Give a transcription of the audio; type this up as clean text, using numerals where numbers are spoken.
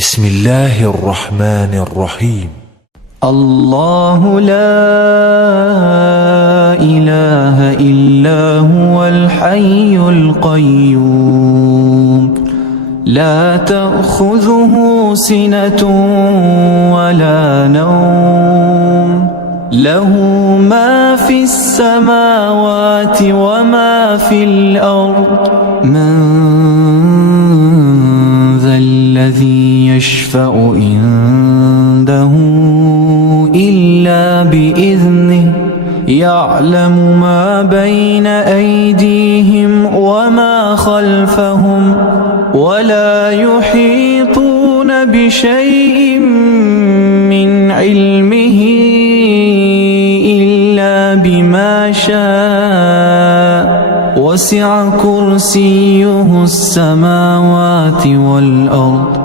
بسم الله الرحمن الرحيم. الله لا إله إلا هو الحي القيوم لا تأخذه سنة ولا نوم له ما في السماوات وما في الأرض من ذا الذي يشفع عنده إلا بإذنه يعلم ما بين أيديهم وما خلفهم ولا يحيطون بشيء من علمه إلا بما شاء وسع كرسيه السماوات والأرض